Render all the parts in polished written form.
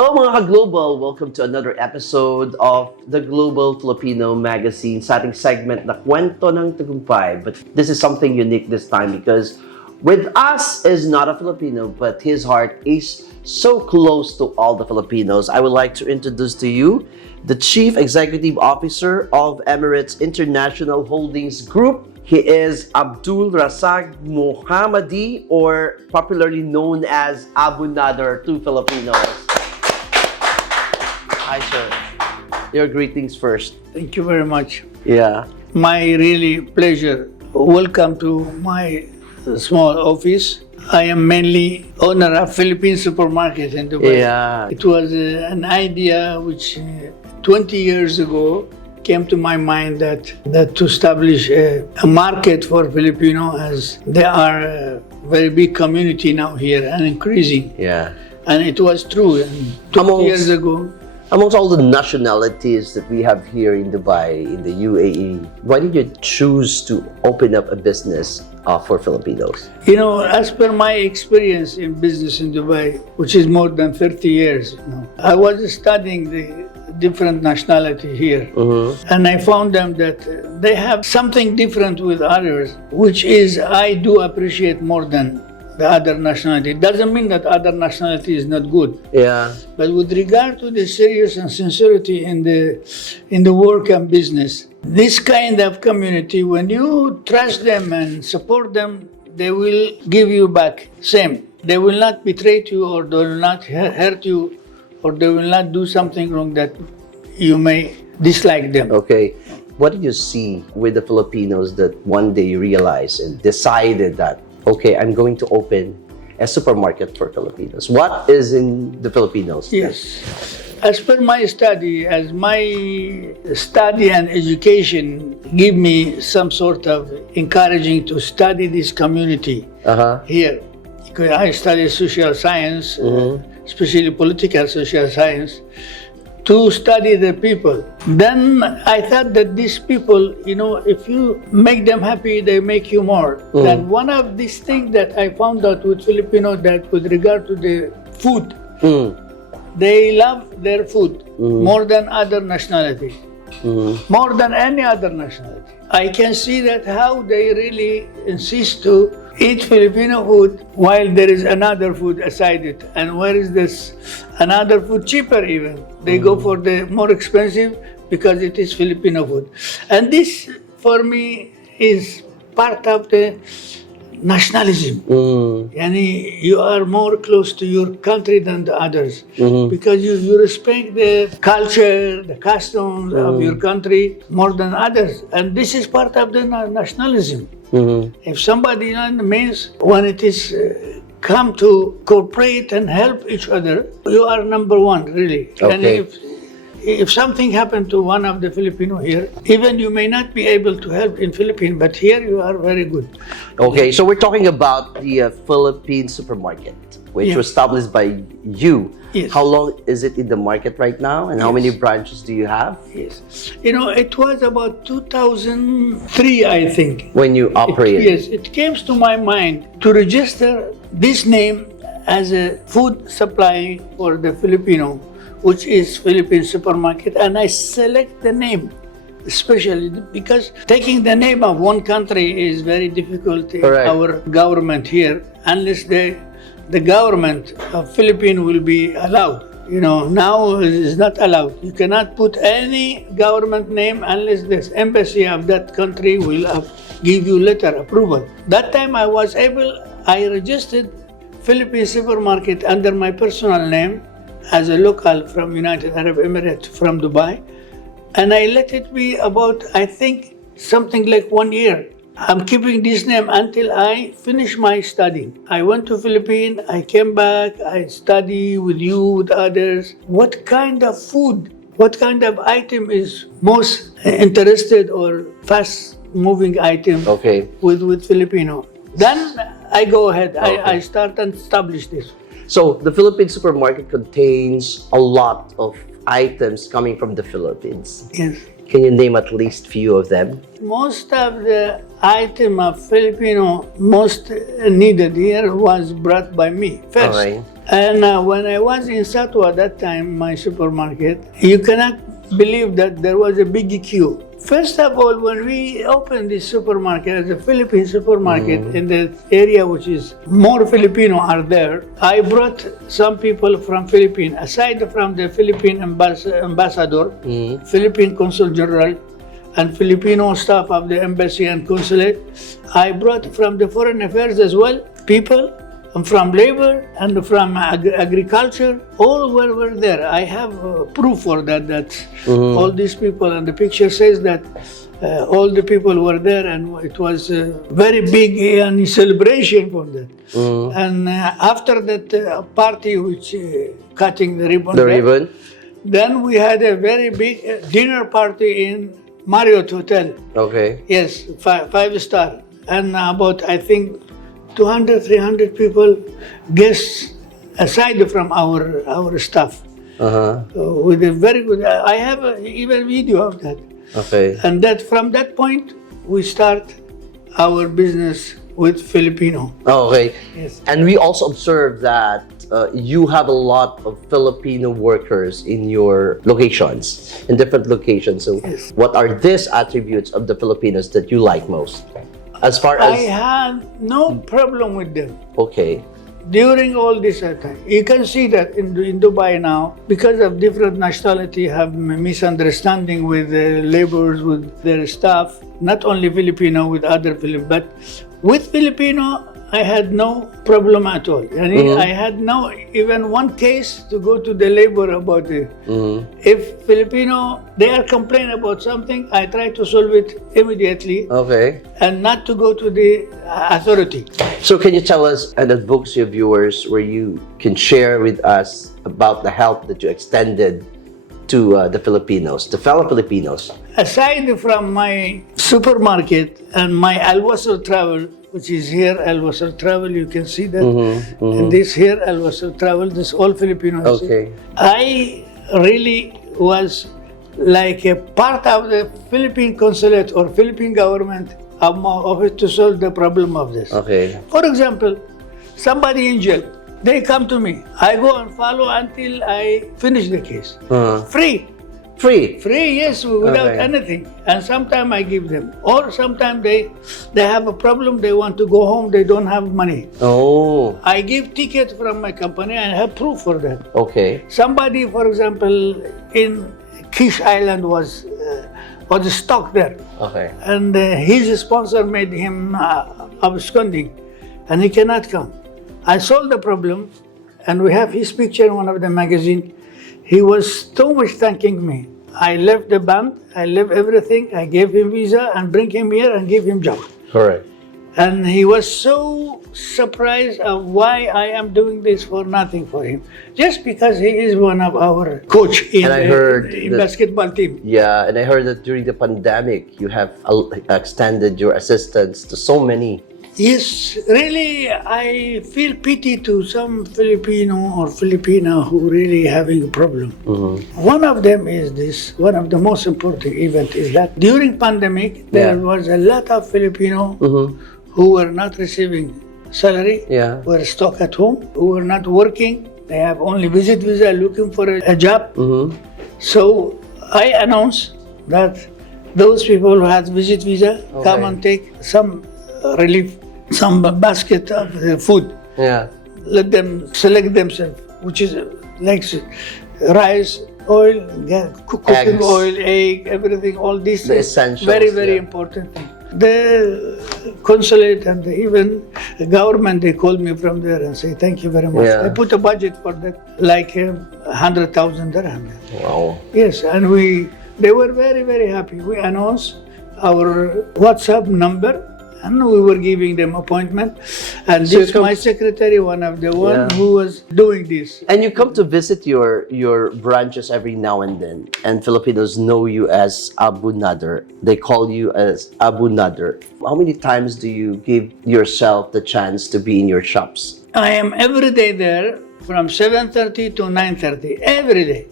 Hello mga ka-Global! Welcome to another episode of the Global Filipino Magazine sa ating segment na Kwento ng Tagumpay. But this is something unique this time because with us is not a Filipino, but his heart is so close to all the Filipinos. I would like to introduce to you the Chief Executive Officer of Emirates International Holdings Group. He is Abdul Razak Mohammadi, or popularly known as Abu Nader to Filipinos. Hi, sir. Your greetings first. Thank you very much. Yeah. My really pleasure. Welcome to my small office. I am mainly owner of Philippine Supermarket in Dubai. Yeah. It was an idea which 20 years ago came to my mind that to establish a market for Filipino, as they are a very big community now here and increasing. Yeah. And it was true. And 20 years ago, amongst all the nationalities that we have here in Dubai, in the UAE, why did you choose to open up a business for Filipinos? you know, as per my experience in business in Dubai, which is more than 30 years, I was studying the different nationality here. And I found them that they have something different with others, which is I do appreciate more than the other nationality. It doesn't mean that other nationality is not good. Yeah. But with regard to the serious and sincerity in the work and business, this kind of community, when you trust them and support them, they will give you back. Same. They will not betray you, or they will not hurt you, or they will not do something wrong that you may dislike them. Okay. What did you see with the Filipinos that one day realized and decided that, okay, I'm going to open a supermarket for Filipinos? What is in the Filipinos? Yes. As per my study, as my study and education give me some sort of encouraging to study this community here. Because I study social science, especially political social science, to study the people. Then I thought that these people, you know, if you make them happy, they make you more. And one of these things that I found out with Filipino, that with regard to the food, they love their food more than other nationality, more than any other nationality. I can see that how they really insist to eat Filipino food while there is another food aside it. And where is this another food cheaper even? They go for the more expensive because it is Filipino food. And this for me is part of the nationalism. Yani you are more close to your country than the others because you respect the culture, the customs of your country more than others. And this is part of the nationalism. If somebody means when it is come to cooperate and help each other, you are number one, really. Okay. And if something happened to one of the Filipino here, even you may not be able to help in Philippines, but here you are very good. Okay, so we're talking about the Philippine Supermarket, which was established by you. Yes. How long is it in the market right now, and how many branches do you have? Yes. You know, it was about 2003, I think. When you operated? Yes, it came to my mind to register this name as a food supply for the Filipino, which is Philippine Supermarket, and I select the name especially because taking the name of one country is very difficult in our government here, unless the government of Philippines will be allowed. You know, now it is not allowed. You cannot put any government name unless the embassy of that country will give you letter approval. That time I registered Philippine Supermarket under my personal name as a local from United Arab Emirates from Dubai, and I let it be about, I think, something like 1 year. I'm keeping this name until I finish my studying. I went to Philippines, I came back, I study with you, with others. What kind of food, what kind of item is most interested or fast moving item with Filipino? Then I go ahead, I start and establish this. So the Philippine Supermarket contains a lot of items coming from the Philippines. Yes. Can you name at least few of them? Most of the item of Filipino most needed here was brought by me first. And when I was in Satwa that time, my supermarket, you cannot believe that there was a big queue. First of all, when we opened this supermarket as a Philippine supermarket in the area which is more Filipino are there, I brought some people from Philippines, aside from the Philippine ambassador, Philippine Consul General, and Filipino staff of the embassy and consulate. I brought from the foreign affairs as well, people, and from labor and from agriculture, all were there. I have proof for that, all these people, and the picture says that all the people were there, and it was a very big celebration for that. And after that party, which cutting the ribbon, then we had a very big dinner party in Marriott Hotel. Okay. Yes, five star. And about, I think, 200, 300 people, guests, aside from our staff. With a very good, I have even video of that. Okay. And that from that point, we start our business with Filipino. Oh, okay. Yes. And we also observed that you have a lot of Filipino workers in your locations, in different locations. So Yes. what are these attributes of the Filipinos that you like most? As far as... I had no problem with them. Okay. During all this time, you can see that in Dubai now, because of different nationality have misunderstanding with the laborers, with their staff, not only Filipino, with other Filipino, but with Filipino, I had no problem at all. I had no even one case to go to the labor about it. If Filipino, they are complaining about something, I try to solve it immediately. Okay. And not to go to the authority. So can you tell us and advocate your viewers where you can share with us about the help that you extended to the Filipinos, the fellow Filipinos? Aside from my supermarket and my Al-Wasl travel, which is here, Al-Wasl travel, you can see that. And this here, Al-Wasl travel, this all Filipinos. Okay. I really was like a part of the Philippine consulate or Philippine government of it to solve the problem of this. Okay. For example, somebody in jail, they come to me. I go and follow until I finish the case. Free. Free? Free, yes, without Okay. anything. And sometimes I give them. Or sometimes they have a problem, they want to go home, they don't have money. Oh. I give ticket from my company and have proof for that. Okay. Somebody, for example, in Kish Island was stuck there. Okay. And his sponsor made him absconding, and he cannot come. I solved the problem, and we have his picture in one of the magazine. He was so much thanking me. I left the band, I left everything, I gave him visa and bring him here and give him job. Correct. And he was so surprised of why I am doing this for nothing for him. Just because he is one of our coach in And I heard in that- basketball team. Yeah, and I heard that during the pandemic, you have extended your assistance to so many. Yes, really, I feel pity to some Filipino or Filipina who really having a problem. One of them is this, one of the most important event is that during pandemic, there was a lot of Filipino who were not receiving salary, Yeah. were stuck at home, who were not working. They have only visit visa looking for a job. So I announced that those people who had visit visa come and take some relief, some basket of the food. Yeah. Let them select themselves, which is like rice, oil, cooking Eggs. oil, egg, everything, all these The things. essentials, Very, very yeah. important thing. The consulate and even the government, they called me from there and say, thank you very much. Yeah. I put a budget for that, like 100,000 dirham. Wow. Yes, and they were very, very happy. We announced our WhatsApp number, and we were giving them appointment. And So you this come- my secretary, one of the one Yeah. who was doing this. And you come to visit your branches every now and then, and Filipinos know you as Abu Nader. They call you as Abu Nader. How many times do you give yourself the chance to be in your shops? I am every day there from 7:30 to 9:30, every day.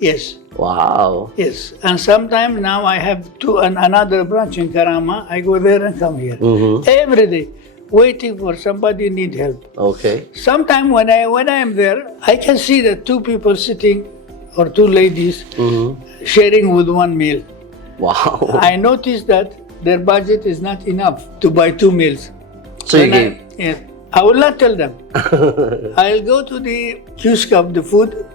Yes, Wow. yes. And sometimes now I have another branch in Karama. I go there and come here every day. waiting for somebody need help. Okay. Sometime when I am there, I can see that two people sitting or two ladies sharing with one meal. Wow. I noticed that their budget is not enough to buy two meals. So you gave. Yes, I will not tell them. I'll go to the kiosk of the food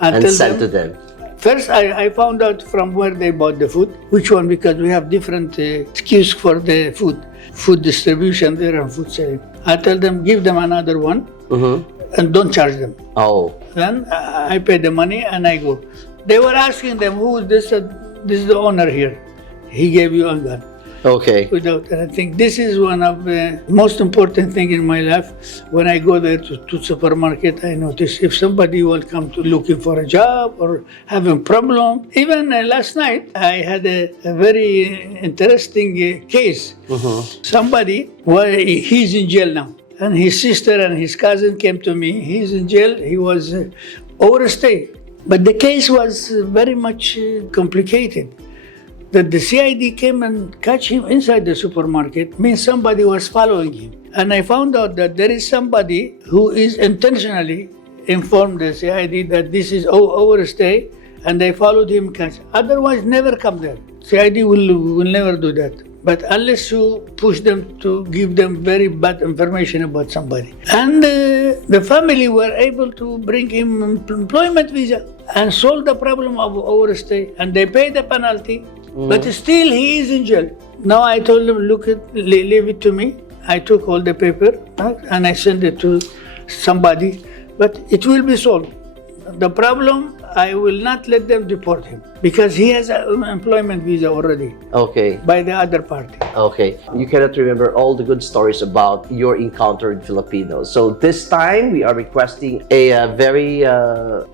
and tell send to them. them. First, I found out from where they bought the food, which one, because we have different kiosks for the food distribution there and food selling. I tell them, give them another one and don't charge them. Oh. Then I pay the money and I go. They were asking them, who is this? This is the owner here. He gave you a gun. Okay. And I think this is one of the most important thing in my life. When I go there to supermarket, I notice if somebody will come to looking for a job or having problem. Even last night, I had a very interesting case. Somebody, he's in jail now. And his sister and his cousin came to me. He's in jail. He was overstayed. But the case was very much complicated. That the CID came and catch him inside the supermarket means somebody was following him. And I found out that there is somebody who is intentionally informed the CID that this is overstay, and they followed him. Otherwise, never come there. CID will never do that. But unless you push them to give them very bad information about somebody. And the family were able to bring him employment visa and solve the problem of overstay, and they paid the penalty. But still he is in jail. Now I told him, leave it to me. I took all the paper and I sent it to somebody, but it will be solved. The problem, I will not let them deport him because he has an employment visa already. Okay. By the other party. Okay. You cannot remember all the good stories about your encounter with Filipinos. So this time, we are requesting a very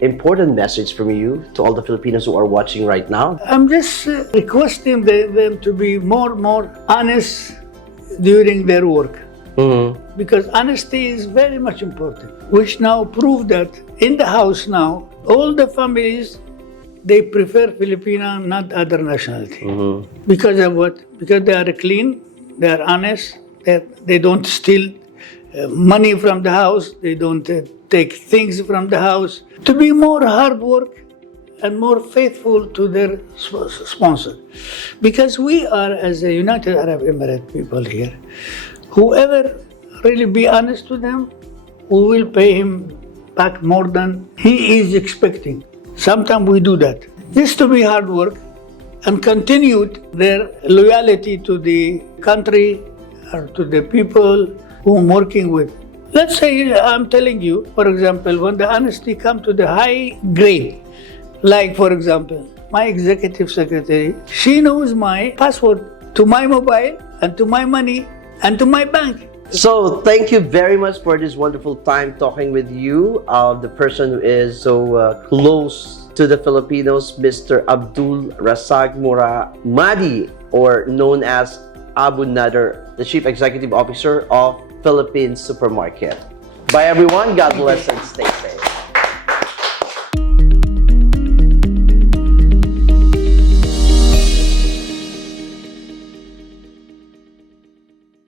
important message from you to all the Filipinos who are watching right now. I'm just requesting them to be more honest during their work. Because honesty is very much important, which now prove that in the house now, all the families, they prefer Filipino, not other nationality. Because of what? Because they are clean, they are honest, they don't steal money from the house, they don't take things from the house. To be more hard work and more faithful to their sponsor. Because we are, as a United Arab Emirates people here, whoever really be honest to them, we will pay him back more than he is expecting. Sometimes we do that. Just to be hard work and continued their loyalty to the country or to the people who I'm working with. Let's say I'm telling you, for example, when the honesty comes to the high grade, like for example, my executive secretary, she knows my password to my mobile and to my money and to my bank. So thank you very much for this wonderful time talking with you. The person who is so close to the Filipinos, Mr. Abdul Rasag Muramadi, or known as Abu Nader, the Chief Executive Officer of Philippine Supermarket. Bye everyone. God bless.